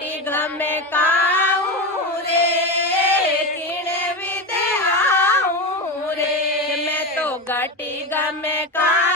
ઘાટી ગમે કાઉં રે કિણે વિદે આઉં રે મેં તો ઘાટી ગમે કાઉં